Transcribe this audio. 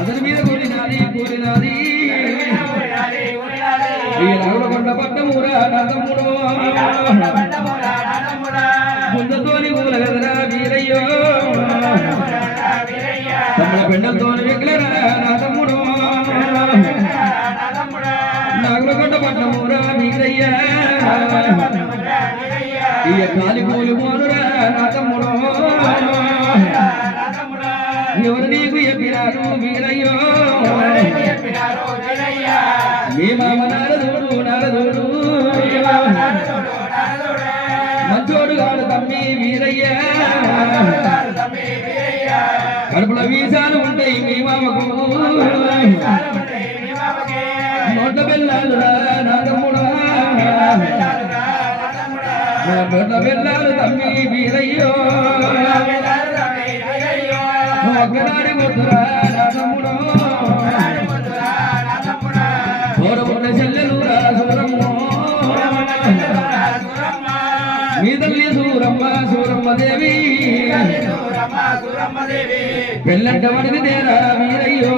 అతని మీద కూలినాది కొండ పట్టమురా నా తమ్ముడు ముందుతోని కూల కదరా వీరయ్యో తమ్ముడ పెండలతోని వెక్కలరా నా తమ్ముడు నాగుల కొండ పట్టమురా వీరయ్యా ఇయ కాలి పూలు మోనురా నా తమ్ముడు ఎవరు నీకు చెప్పినారు వీరయ్యో మీ మామ నారదుడు మంచోడు కాడు తమ్మి వీరయ్యా కడుపుల వీసాలు ఉంటాయి మీ మామకు నోట బెల్లాలు నా తమ్ముడా నోట బెల్లాలు తమ్మి వీరయ్యో ఒక్కనాడి ముద్దురా నా తమ్ముడు సూరమున్న చెల్లెలురా సూరమ్మ మీ తల్లి సూరమ్మ దేవి పెళ్ళంట వడికి తేరా వీరయ్యో